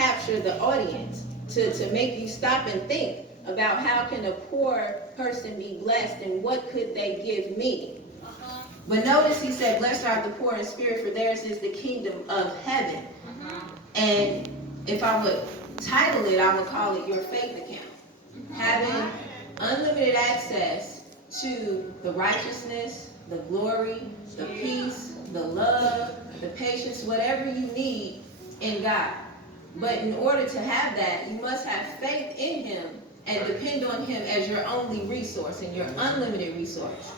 capture the audience, to make you stop and think about how can a poor person be blessed and what could they give me. But notice he said, blessed are the poor in spirit, for theirs is the kingdom of heaven. And if I would title it, I would call it your faith account. Having unlimited access to the righteousness, the glory, the peace, the love, the patience, whatever you need in God. But in order to have that, you must have faith in him and depend on him as your only resource and your unlimited resource.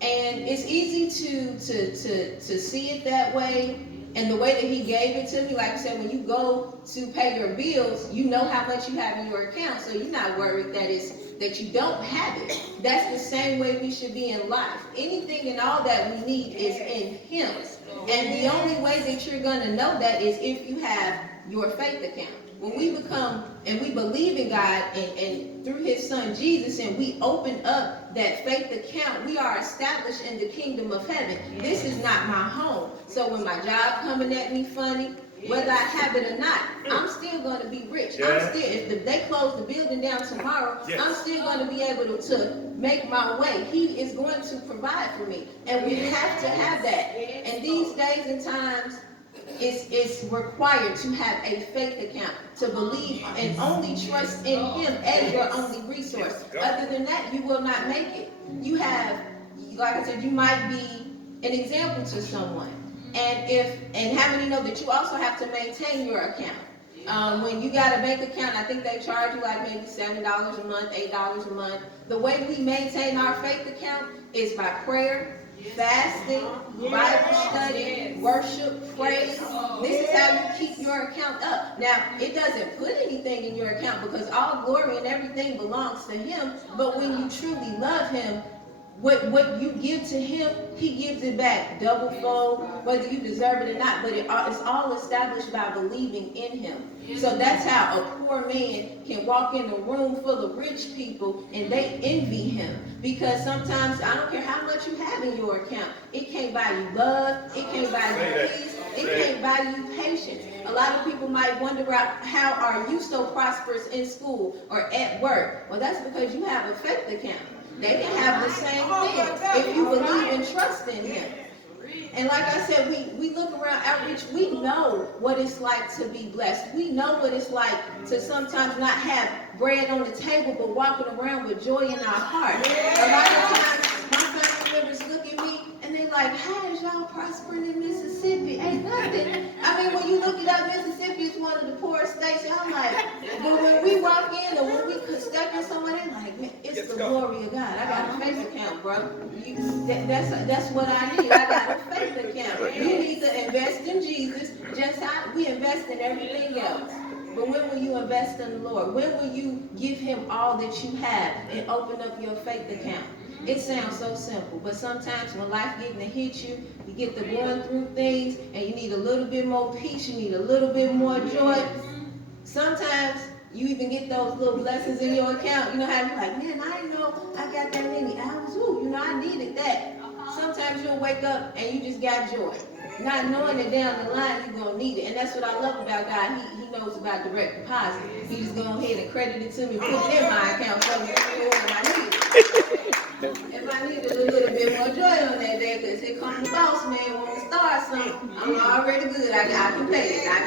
And it's easy to see it that way. And the way that he gave it to me, like I said, when you go to pay your bills, you know how much you have in your account, so you're not worried that you don't have it. That's the same way we should be in life. Anything and all that we need is in him. And the only way that you're going to know that is if you have your faith account. When we become and we believe in God and through his son Jesus, and we open up that faith account, we are established in the kingdom of heaven. This is not my home. So when my job coming at me funny, whether I have it or not, I'm still going to be rich. I'm still, if they close the building down tomorrow, I'm still going to be able to make my way. He is going to provide for me. And we have to have that. And these days and times, it's required to have a faith account, to believe and only trust in him as your only resource. Other than that, you will not make it. You have, like I said, you might be an example to someone. And how many know that you also have to maintain your account? When you got a bank account, I think they charge you like maybe $7 a month, $8 a month. The way we maintain our faith account is by prayer, fasting, Bible study, worship, praise. This is how you keep your account up. Now, it doesn't put anything in your account because all glory and everything belongs to him. But when you truly love him, what you give to him, he gives it back double fold, whether you deserve it or not. But it's all established by believing in him. So that's how a poor man can walk in a room full of rich people and they envy him. Because sometimes, I don't care how much you have in your account, it can't buy you love, it can't buy you peace, it can't buy you patience. A lot of people might wonder how are you so prosperous in school or at work? Well, that's because you have a faith account. They can have the same thing if you believe and trust in him. And like I said, we look around outreach, we know what it's like to be blessed. We know what it's like to sometimes not have bread on the table, but walking around with joy in our heart. A lot of times, my family members look at me and they're like, how is y'all prospering in Mississippi? Ain't nothing. I mean, when you look it up, Mississippi is one of the poorest states. And I'm like, but when we walk in or when we step in somewhere, they're like, man, it's the glory of God. I got a faith account, bro. That's what I need. I got a faith account. You need to invest in Jesus, just how we invest in everything else. But when will you invest in the Lord? When will you give him all that you have and open up your faith account? It sounds so simple, but sometimes when life getting to hit you, you get to going through things and you need a little bit more peace, you need a little bit more joy. Sometimes you even get those little blessings in your account. You know how you're like, man, I didn't know I got that many hours. Ooh, you know, I needed that. Sometimes you'll wake up and you just got joy, not knowing that down the line you're going to need it. And that's what I love about God. He knows about direct deposit. He just go ahead and credit it to me, put it in my account so I need it. If I needed a little bit more joy on that day, because here comes the boss man, want to start something, I'm already good. I can pay it. I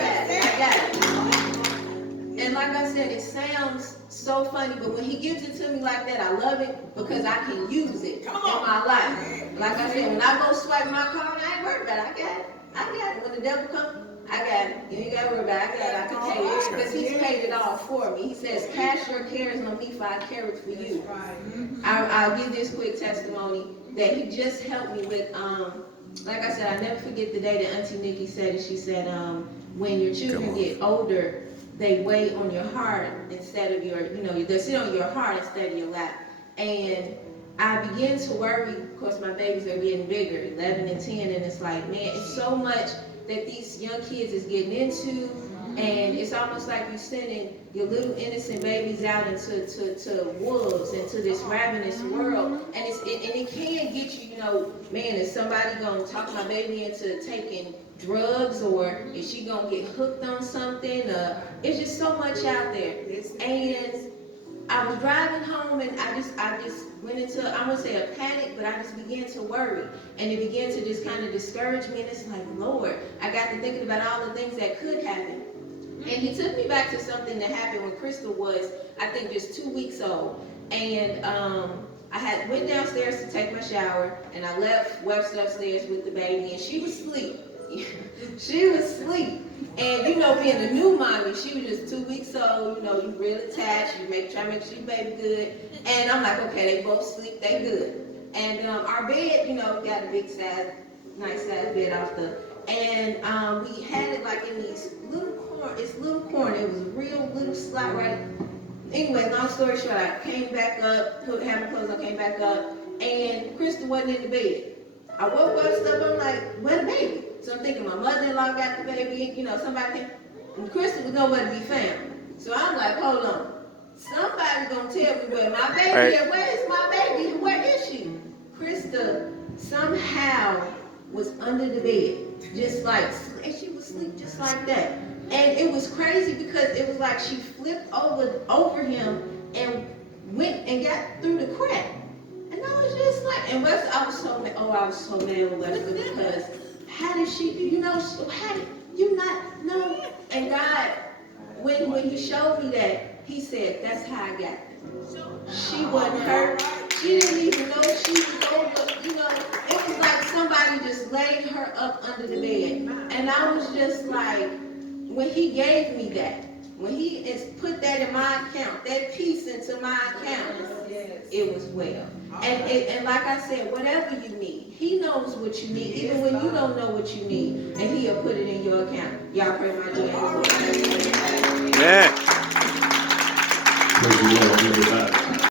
got it. And like I said, it sounds so funny, but when he gives it to me like that, I love it because I can use it in my life. Like I said, when I go swipe my card, I ain't worried about it. I got it. When the devil comes, I got it. You ain't got to worry about it. I got it. I can pay it because he's paid it all for me. He says, cast your cares on me, for I care it for you. I'll give this quick testimony that he just helped me with. Like I said, I never forget the day that Auntie Nikki said it. She said, when your children get older, they weigh on your heart instead of your, they sit on your heart instead of your lap. And I began to worry, of course my babies are getting bigger, 11 and 10, and it's like, man, it's so much that these young kids is getting into, and it's almost like you're sending your little innocent babies out into wolves, into this ravenous world, and it can get you, man, is somebody gonna talk my baby into taking drugs, or is she gonna get hooked on something? It's just so much out there. And I was driving home, and I just went into, I wouldn't say a panic, but I just began to worry, and it began to just kind of discourage me. And it's like, Lord, I got to thinking about all the things that could happen. And he took me back to something that happened when Crystal was, I think, just 2 weeks old. And I had went downstairs to take my shower, and I left Webster upstairs with the baby, and she was asleep. She was asleep. And being a new mommy, she was just 2 weeks old. You real attached. You try to make sure your baby good. And I'm like, okay, they both sleep, they good. And our bed, we got a big size, nice size bed off the. And we had it like in these little corner. It's little corner. It was a real little slot right. Anyway, long story short, I came back up, had my clothes on, came back up, and Crystal wasn't in the bed. I woke up, I'm like, where the baby? So I'm thinking my mother-in-law got the baby, somebody came, and Crystal was nowhere to be found. So I'm like, hold on, somebody's gonna tell me where my baby is. Where is my baby? Where is she? Krista somehow was under the bed, just like, and she was asleep just like that. And it was crazy because it was like she flipped over him and went and got through the crack. And I was just like, and Webster, I was so mad with Webster because how did she, how did you not know? And God, when he showed me that, he said, that's how I got it. She wasn't hurt. She didn't even know she was over, it was like somebody just laid her up under the bed. And I was just like, when he gave me that, when he put that in my account, that piece into my account, it was well. And like I said, whatever you need, he knows what you need, even when you don't know what you need, and he'll put it in your account. Y'all pray my name. Yeah.